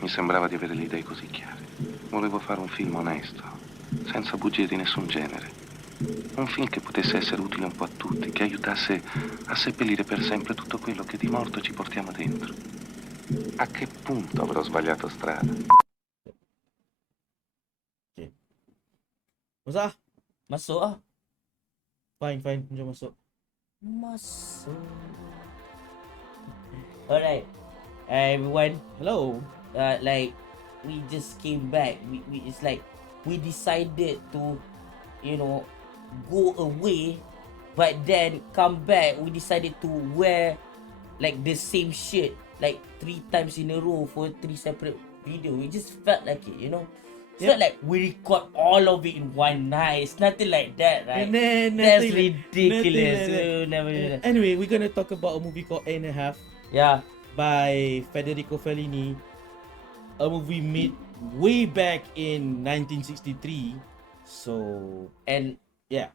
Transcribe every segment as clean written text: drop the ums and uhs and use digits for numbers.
Mi sembrava di avere le idee così chiare. Volevo fare un film onesto, senza bugie di nessun genere. Un film che potesse essere utile un po' a tutti, che aiutasse a seppellire per sempre tutto quello che di morto ci portiamo dentro. A che punto avrò sbagliato strada? Okay. Masuk ah. Masuk ah. Fine. Jom masuk. Masuk. Alright. Everyone. Hello. Like we just came back. We it's like we decided to, you know, go away, but then come back. We decided to wear like the same shirt like 3 times in a row for 3 separate video. We just felt like it, you know. It's Yep. not like we record all of it in one night. It's nothing like that, right? Nah, That's nothing ridiculous. like that. We'll never do that. Anyway, we're gonna talk about a movie called 8.5 Yeah. by Federico Fellini. A movie made way back in 1963. So And yeah.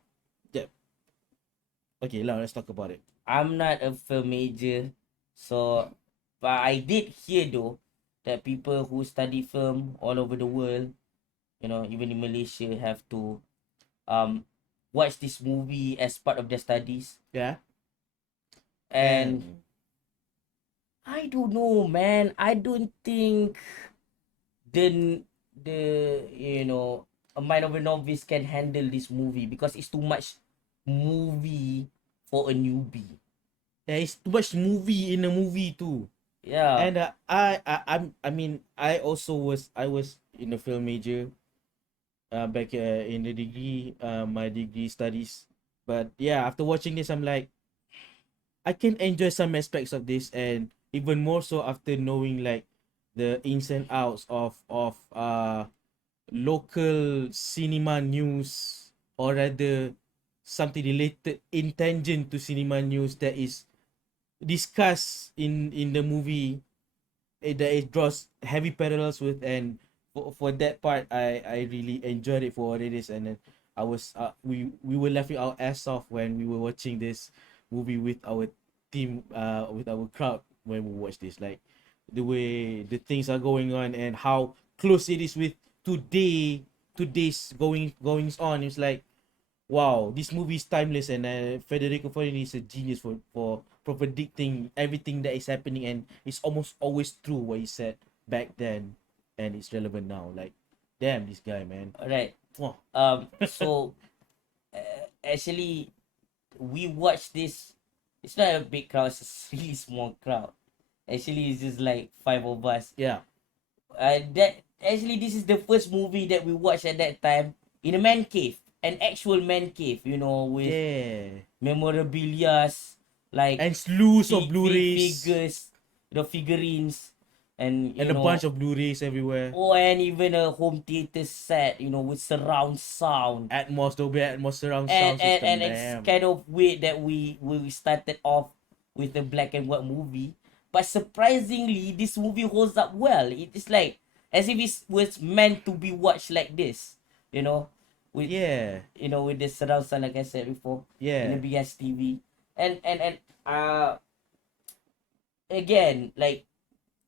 Okay, now let's talk about it. I'm not a film major, so but I did hear though that people who study film all over the world, you know, even in Malaysia, have to watch this movie as part of their studies. Yeah. And I don't know, man. I don't think the you know, a mind of a novice can handle this movie because it's too much movie for a newbie. There is too much movie in the movie too. Yeah. And I mean I was in the film major back in the degree my degree studies, but yeah, after watching this I'm like I can enjoy some aspects of this, and even more so after knowing like the ins and outs of local cinema news, or rather something related in tangent to cinema news that is discussed in the movie, that it draws heavy parallels with. And for that part I really enjoyed it for what it is. And then I was we were laughing our ass off when we were watching this movie with our team, with our crowd, when we watched this, like the way the things are going on and how close it is with today's goings on. It's like, wow, this movie is timeless. And Federico Fellini is a genius for predicting everything that is happening, and it's almost always true what he said back then, and it's relevant now. Like, damn, this guy, man. Alright. Wow. So actually we watched this. It's not a big crowd, it's a really small crowd. Actually it's just like 5 of us. Yeah. That actually this is the first movie that we watched at that time in a man cave. An actual man cave, you know, with memorabilia, like and slews of big Blu-rays figures, you know, figurines, and and a bunch of Blu-rays everywhere. Oh, and even a home theater set, you know, with surround sound. Dolby Atmos surround And sound system. and it's kind of weird that we started off with a black and white movie, but surprisingly, this movie holds up well. It is like as if it was meant to be watched like this, you know, with you know, with the surround sound, like I said before, in a big ass TV, and again, like,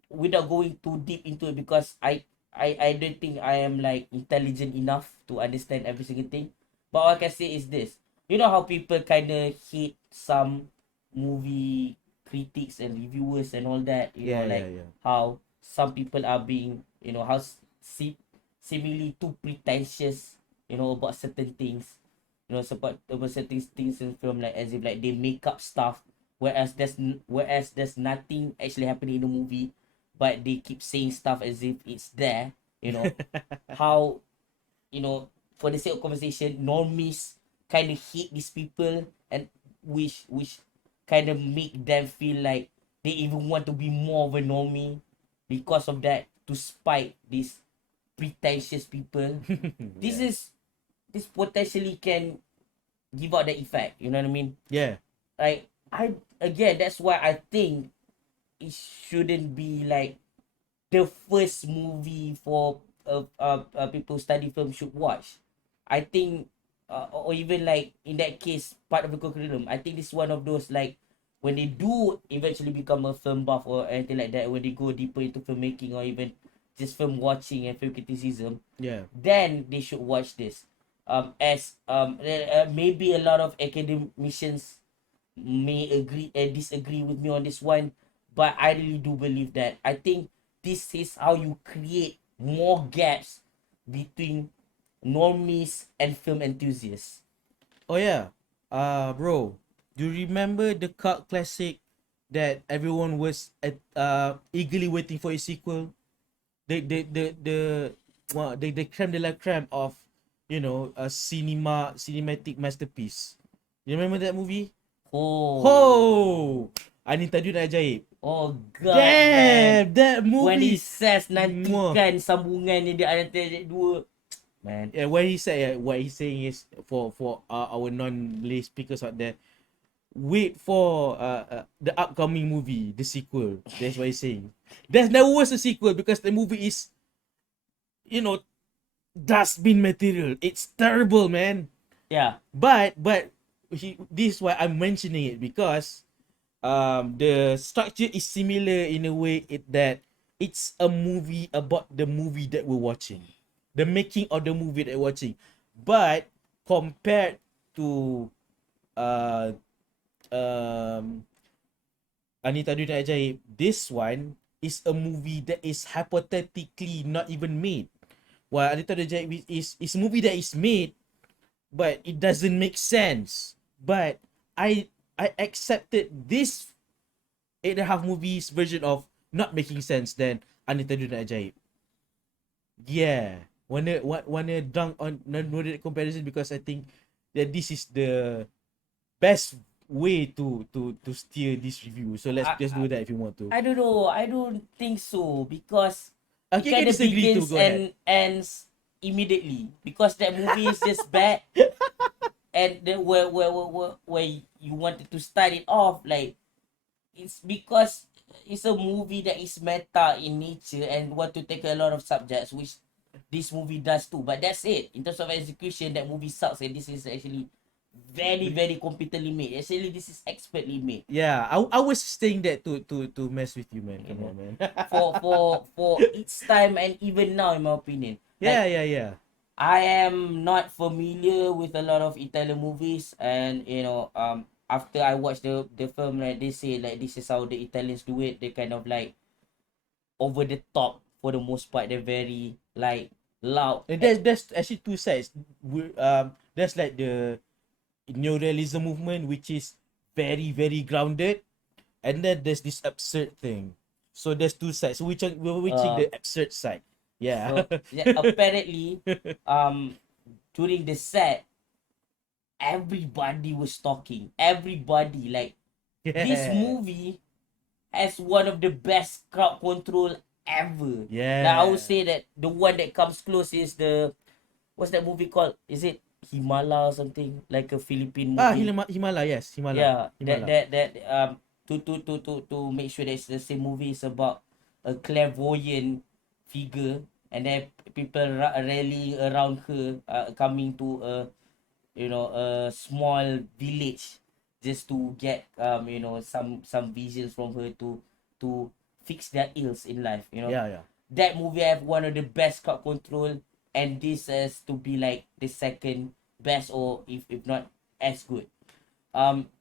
without going too deep into it, because I don't think I am like intelligent enough to understand every single thing. But all I can say is this: you know how people kind of hate some movie critics and reviewers and all that. You know, like how some people are being, you know, how seemingly too pretentious, you know, about certain things. You know, about certain things in film, like as if like they make up stuff, whereas there's nothing actually happening in the movie, but they keep saying stuff as if it's there. You know, how, you know, for the sake of conversation, normies kind of hate these people, and which kind of make them feel like they even want to be more of a normie because of that, to spite these pretentious people. This potentially can give out the effect, you know what I mean? Yeah. Like, again, that's why I think it shouldn't be like the first movie for people who study film should watch. I think, or even like in that case, part of the curriculum. I think this is one of those, like, when they do eventually become a film buff or anything like that, when they go deeper into filmmaking or even just film watching and film criticism, Yeah. then they should watch this. Maybe a lot of academicians may agree and disagree with me on this one, but I really do believe that. I think this is how you create more gaps between normies and film enthusiasts. Oh yeah. Bro, do you remember the cult classic that everyone was eagerly waiting for a sequel? The creme de la creme of, you know, a cinematic masterpiece. You remember that movie? Oh, Anita Dun Ajaib. oh God, man. Damn, that When he movie. says Mwah. nantikan sambungan ni dia antara dua, man. Yeah, what he's saying is for our non-Malay speakers out there, wait for the upcoming movie, the sequel. That's what he's saying. There was a sequel because the movie is, you know, dustbin material. It's terrible, man. Yeah. But this is why I'm mentioning it, because the structure is similar in a way that it's a movie about the movie that we're watching, the making of the movie that we're watching. But compared to uh Anita Dun Ajaib, this one is a movie that is hypothetically not even made. While Anita Dun Ajaib is a movie that is made, but it doesn't make sense. But I accepted this 8.5 movies version of not making sense than Anita Dun Ajaib. Yeah. Wanna dunk on that comparison, because I think that this is the best way to steer this review. So let's just do that if you want to. I don't know. I don't think so, because Okay, it kind of disagree too. begins Go ahead. and ends immediately, because that movie is just bad. And then where you wanted to start it off, like, it's because it's a movie that is meta in nature and want to take a lot of subjects, which this movie does too. But that's it. In terms of execution, that movie sucks, and this is actually very, very competently made. Actually, this is expertly made. Yeah, I was saying that to mess with you, man. Come on, man. For its time, and even now, in my opinion. Yeah, Like, yeah. I am not familiar with a lot of Italian movies, and after I watched the film, like, they say like this is how the Italians do it. They kind of like over the top for the most part. They're very like loud. And there's actually two sides. There's like the neorealism movement, which is very, very grounded, and then there's this absurd thing. So there's two sides. So we're reaching the absurd side. Yeah. So, yeah, apparently, during the set, everybody was talking. Everybody, like, this movie has one of the best crowd control ever. Yeah. Like, I would say that the one that comes close is what's that movie called? Is it Himala or something? Like a Philippine movie. Himala, yes, Himala. Yeah, Himala. that to make sure that it's the same movie, is about a clairvoyant figure, and then people rally around her, coming to a small village, just to get some visions from her to fix their ills in life. Yeah. That movie have one of the best crowd control, and this has to be like the second best, or if not as good. And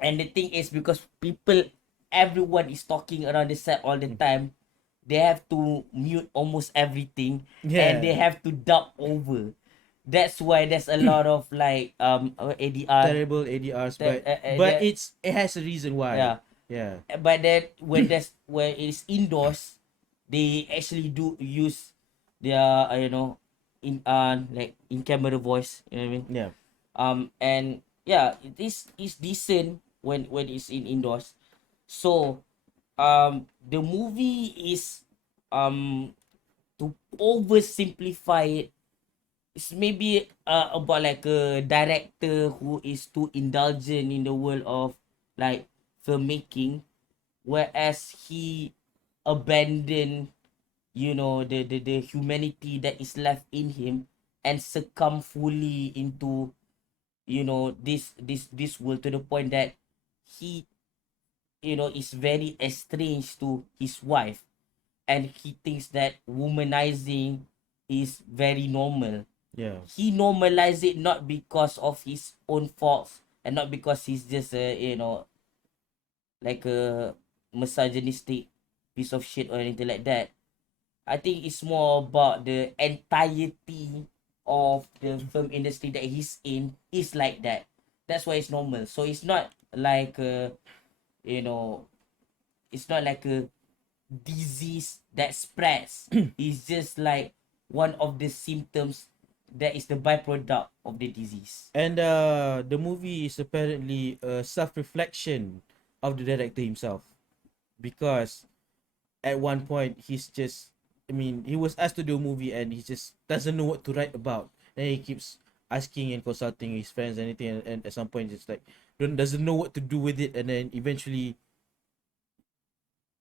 the thing is, because everyone is talking around the set all the time, they have to mute almost everything, and they have to dub over. That's why there's a lot of like ADR. Terrible ADRs, but it has a reason why. Yeah. But then when it's indoors, they actually do use their in like in camera voice. You know what I mean? Yeah. And yeah, this is decent when it's in indoors. So the movie is to oversimplify it, it's maybe about like a director who is too indulgent in the world of like filmmaking, whereas he abandoned the humanity that is left in him, and succumb fully into this world, to the point that he is very estranged to his wife. and he thinks that womanizing is very normal. Yeah. He normalized it not because of his own faults and not because he's just a, you know, like a misogynistic piece of shit or anything like that. I think it's more about the entirety of the film industry that he's in is like that. That's why it's normal. So it's not like a, you know, it's not like a disease that spreads. It's just like one of the symptoms that is the byproduct of the disease. And the movie is apparently a self-reflection of the director himself, because at one point he's just, I mean, he was asked to do a movie and he just doesn't know what to write about. And he keeps asking and consulting his friends and anything, and at some point it's like doesn't know what to do with it, and then eventually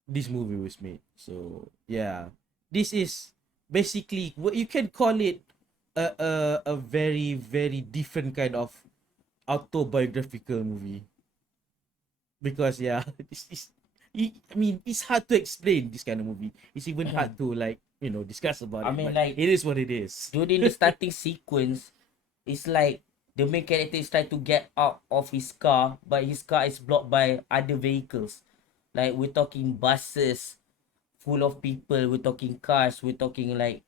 this movie was made. So yeah, this is basically what you can call it, a very very different kind of autobiographical movie, because yeah, I mean, it's hard to explain this kind of movie. It's even hard to, like, discuss about I it. mean, But like, it is what it is. during the starting sequence, it's like the main character is trying to get out of his car, but his car is blocked by other vehicles. Like, we're talking buses full of people, we're talking cars, we're talking like,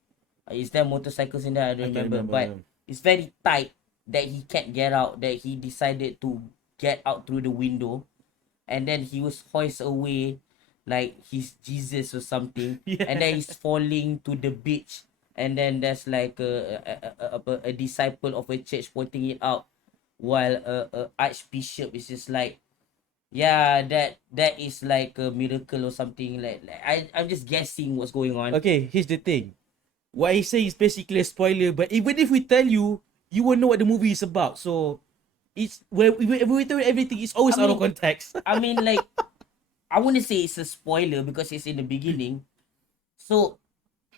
is there motorcycles in there? I I don't can remember. remember. But it's very tight that he can't get out, that he decided to get out through the window. And then he was hoist away like he's Jesus or something. Yeah. And then he's falling to the beach. And then there's like a disciple of a church pointing it out, while a archbishop is just like, yeah, that is like a miracle or something. I'm just guessing what's going on. Okay, here's the thing. What he say is basically a spoiler, but even if we tell you, you won't know what the movie is about. So it's where we tell everything is always I out of mean- context. I mean, like, I wouldn't say it's a spoiler because it's in the beginning. So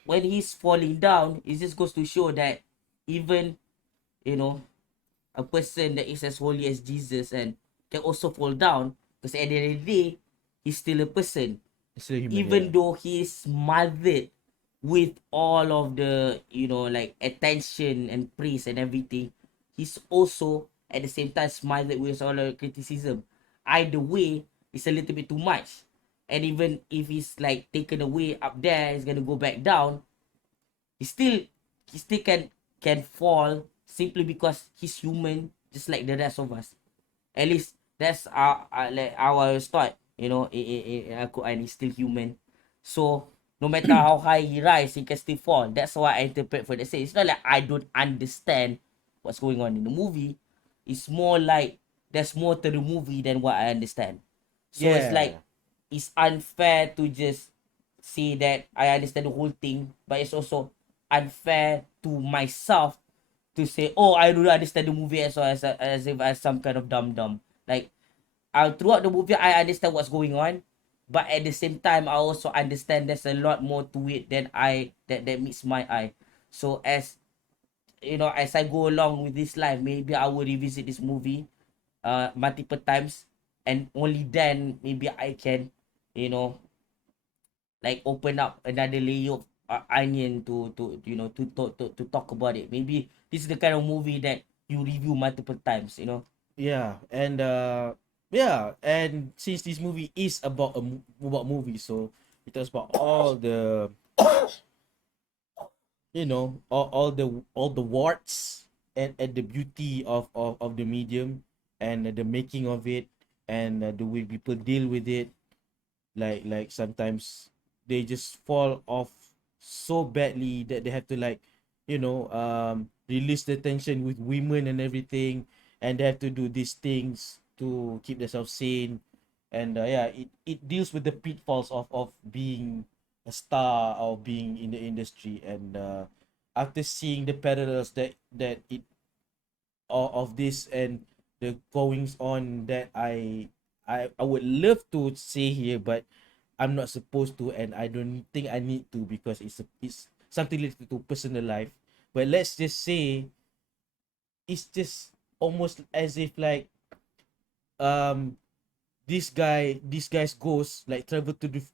when he's falling down, it just goes to show that even, you know, a person that is as holy as Jesus and can also fall down, because at the end of the day, he's still a person. It's a human, Even yeah. though he's smothered with all of the, like, attention and praise and everything, he's also at the same time smothered with all the criticism. Either way, it's a little bit too much. And even if he's like taken away up there, he's gonna go back down. He still can fall simply because he's human, just like the rest of us. At least that's our thought. In Al-Quran, he's still human. So no matter how high he rise, he can still fall. That's what I interpret for the say. It's not like I don't understand what's going on in the movie. It's more like there's more to the movie than what I understand. So it's like, it's unfair to just say that I understand the whole thing, but it's also unfair to myself to say, oh, I don't understand the movie as well, as if I'm some kind of dumb. Like, throughout the movie, I understand what's going on, but at the same time, I also understand there's a lot more to it than that meets my eye. So as as I go along with this life, maybe I will revisit this movie multiple times, and only then maybe I can, like, open up another layer of onion to talk about it. Maybe this is the kind of movie that you review multiple times. Yeah, and and since this movie is about about movies, so it talks about all the all the warts and the beauty of the medium, and the making of it, and the way people deal with it. Like sometimes they just fall off so badly that they have to, like, release the tension with women and everything, and they have to do these things to keep themselves sane. And yeah, it deals with the pitfalls of being a star or being in the industry. And after seeing the parallels that it of this and the goings on that I would love to say here, but I'm not supposed to, and I don't think I need to, because it's something related to personal life. But let's just say it's just almost as if, like, um this guy's ghost like travel to the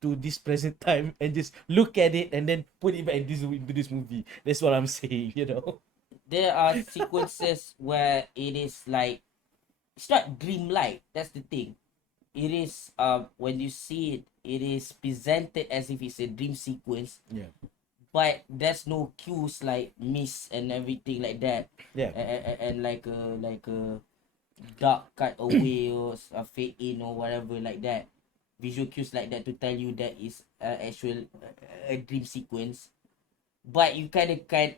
to this present time and just look at it and then put it back into this movie. That's what I'm saying, you know. There are sequences where it is like it's not dreamlike. That's the thing. It is when you see it, it is presented as if it's a dream sequence, Yeah. but there's no cues like mist and everything like that. Yeah. And like a dark cut away or a fade in or whatever like that. Visual cues like that to tell you that is actual a dream sequence. But you can kind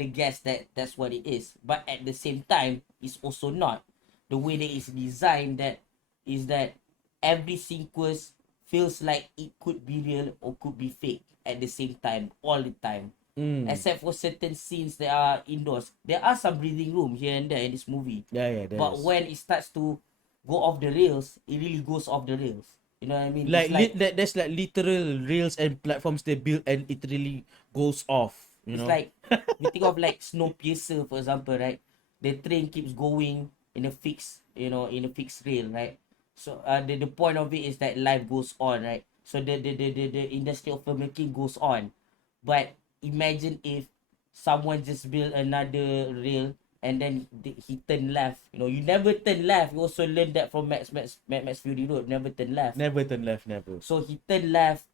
of guess that that's what it is. But at the same time, it's also not. The way that it's designed that is that every sequence feels like it could be real or could be fake at the same time, all the time. Except for certain scenes that are indoors. There are some breathing room here and there in this movie. Yeah, there But is. when it starts to go off the rails, it really goes off the rails. You know what I mean? Like, It's like there's like literal rails and platforms they build and it really goes off, you it's know. like you think of like Snowpiercer, for example, right? The train keeps going in a fixed, in a fixed rail, right? So the point of it is that life goes on, right? So the industry of filmmaking goes on. But imagine if someone just build another rail and then he turn left. You never turn left. You also learn that from Max Fury Road. Never turn left. Never turn left, never. So he turn left,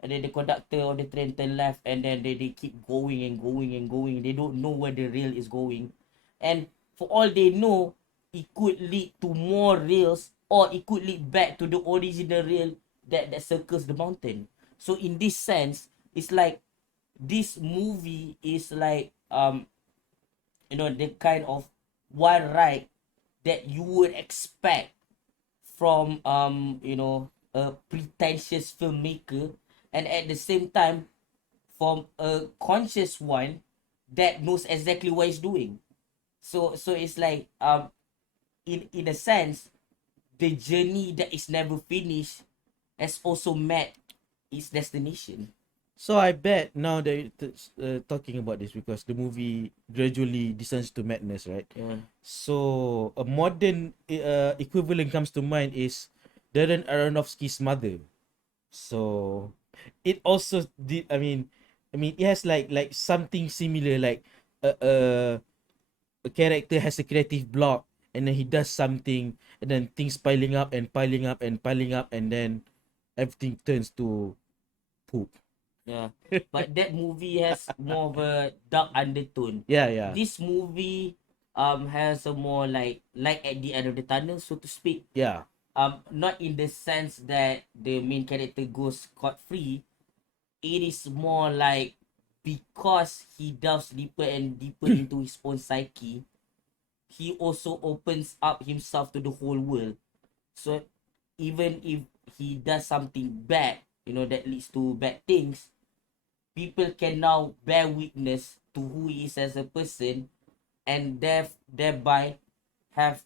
and then the conductor of the train turn left, and then they keep going and going and going. They don't know where the rail is going. And for all they know, it could lead to more rails, or it could lead back to the original rail that circles the mountain. So in this sense, it's like this movie is like the kind of one ride that you would expect from a pretentious filmmaker, and at the same time from a conscious one that knows exactly what he's doing. So it's like in a sense, the journey that is never finished has also met its destination. So I bet now that talking about this because the movie gradually descends to madness, right? Yeah. So a modern equivalent comes to mind is Darren Aronofsky's Mother. So it also did. I mean, it has like something similar. Like a character has a creative block, and then he does something, and then things piling up and piling up and piling up, and then everything turns to poop. Yeah. But that movie has more of a dark undertone. Yeah. This movie has a more like light at the end of the tunnel, so to speak. Yeah. Not in the sense that the main character goes scot free. It is more like because he delves deeper and deeper into his own psyche, he also opens up himself to the whole world. So even if he does something bad, that leads to bad things, people can now bear witness to who he is as a person, and thereby have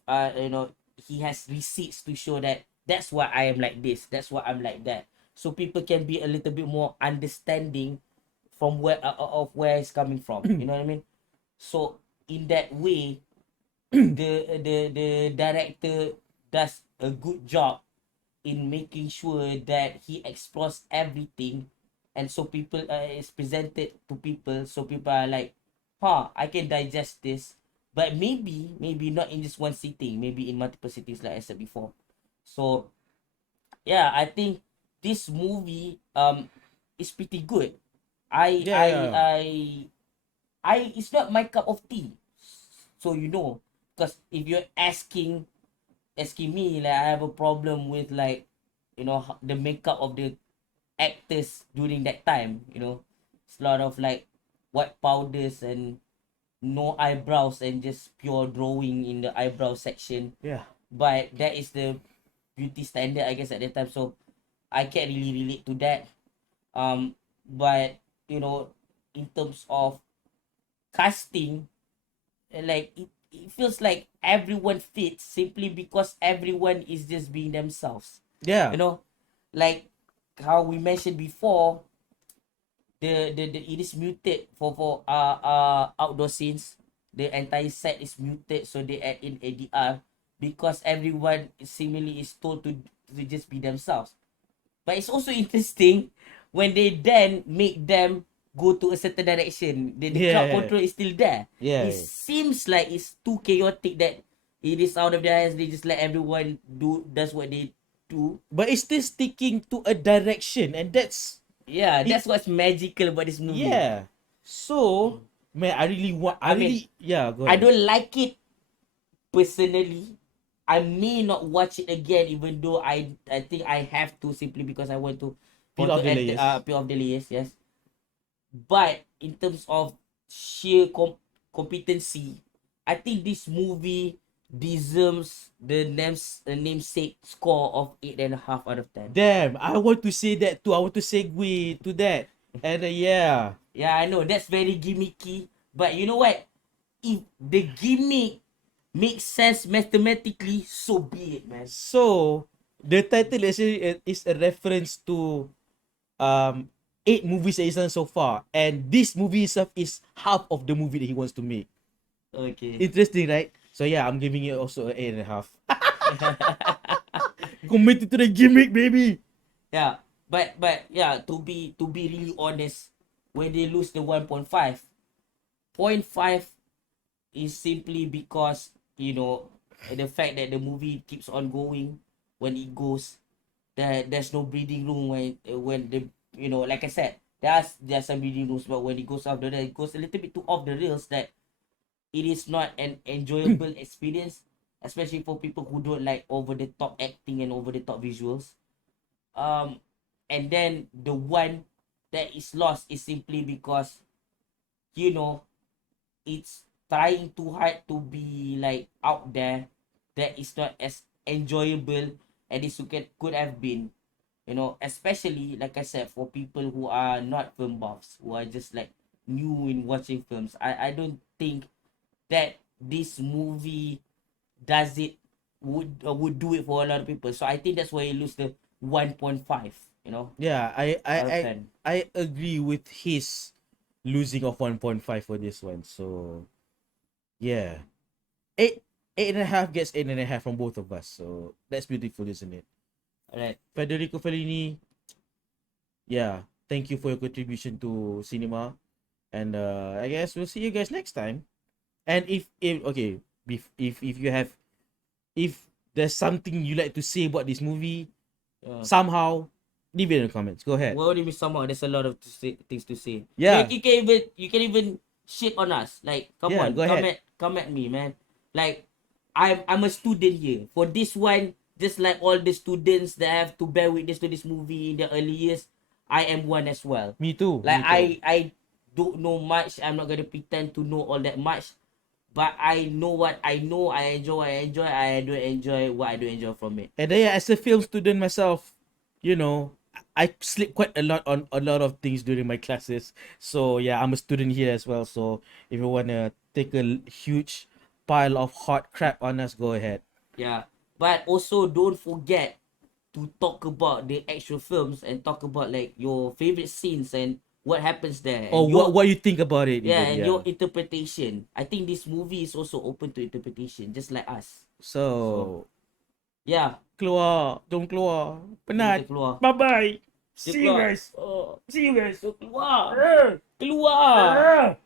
he has receipts to show that that's why I am like this, that's why I'm like that. So people can be a little bit more understanding from where of where it's coming from. You know what I mean? So in that way, the director does a good job in making sure that he explores everything, and so people is presented to people, so people are like, I can digest this, but maybe not in just one sitting, maybe in multiple sittings, like I said before. So yeah, I think this movie is pretty good. I I Yeah. I I It's not my cup of tea, so because if you're asking me, like, I have a problem with, like, the makeup of the actors during that time. It's a lot of like white powders and no eyebrows and just pure drawing in the eyebrow section. Yeah. But that is the beauty standard, I guess, at that time. So I can't really relate to that. But in terms of casting, like it feels like everyone fits simply because everyone is just being themselves. Yeah. Like how we mentioned before, the it is muted for outdoor scenes. The entire set is muted, so they add in ADR. because everyone seemingly is told to just be themselves. But it's also interesting when they then make them go to a certain direction. The crowd Yeah. control is still there. Yeah. It seems like it's too chaotic that it is out of their hands. They just let everyone does what they do. But it's still sticking to a direction, and that's Yeah, that's what's magical about this movie. yeah. So man, I really want. I really yeah. Go I ahead. don't like it personally. I may not watch it again, even though I think I have to, simply because I want to Peel off the layers. peel off the layers, yes. But in terms of sheer competency, I think this movie deserves the namesake score of 8.5 out of 10. Damn, I want to say that too. I want to segue to that. And yeah. Yeah, I know that's very gimmicky, but you know what? If the gimmick makes sense mathematically, so be it, man. So the title actually is a reference to 8 movies that he's done so far, and this movie itself is half of the movie that he wants to make. Okay. Interesting, right? So yeah, I'm giving it also an 8.5. Committed to the gimmick, baby. Yeah, but yeah, to be really honest, when they lose the 1.5, 0.5 is simply because, you know, the fact that the movie keeps on going. When it goes, there's no breathing room when the, you know, like I said, there's some breathing rooms, but when it goes off the rails, it goes a little bit too off the rails, that it is not an enjoyable experience, especially for people who don't like over the top acting and over the top visuals. And then the one that is lost is simply because, you know, it's trying too hard to be like out there, that is not as enjoyable as it could have been. You know, especially like I said, for people who are not film buffs, who are just like new in watching films. I don't think that this movie does it would do it for a lot of people. So I think that's why you lose the 1.5. You know. Yeah, out of 10. I agree with his losing of 1.5 for this one. So yeah, 8.5 gets 8.5 from both of us. So that's beautiful, isn't it? Alright. Federico Fellini, yeah, thank you for your contribution to cinema, and I guess we'll see you guys next time. And if okay, if you have, if there's something you like to say about this movie, somehow leave it in the comments. Go ahead. What do you mean somehow? There's a lot of things to say. Yeah. You can even shit on us. Like, come Yeah, on, go ahead. come at me, man. Like, I'm a student here. For this one, just like all the students that have to bear witness to this movie in the early years, I am one as well. Me too. Like, me too. I don't know much. I'm not gonna pretend to know all that much. But I know what I know. I enjoy what I enjoy. I don't enjoy what I don't enjoy from it. And then, yeah, as a film student myself, you know, I sleep quite a lot on a lot of things during my classes. So yeah, I'm a student here as well. So if you wanna take a huge pile of hot crap on us, go ahead. Yeah. But also don't forget to talk about the actual films and talk about like your favorite scenes and what happens there. Or and what you think about it. yeah, even, and your interpretation. I think this movie is also open to interpretation, just like us. So Yeah. keluar, jom keluar. Penat. Kita keluar. Bye bye. Kita See you keluar. guys. Oh, See you guys. keluar. Keluar.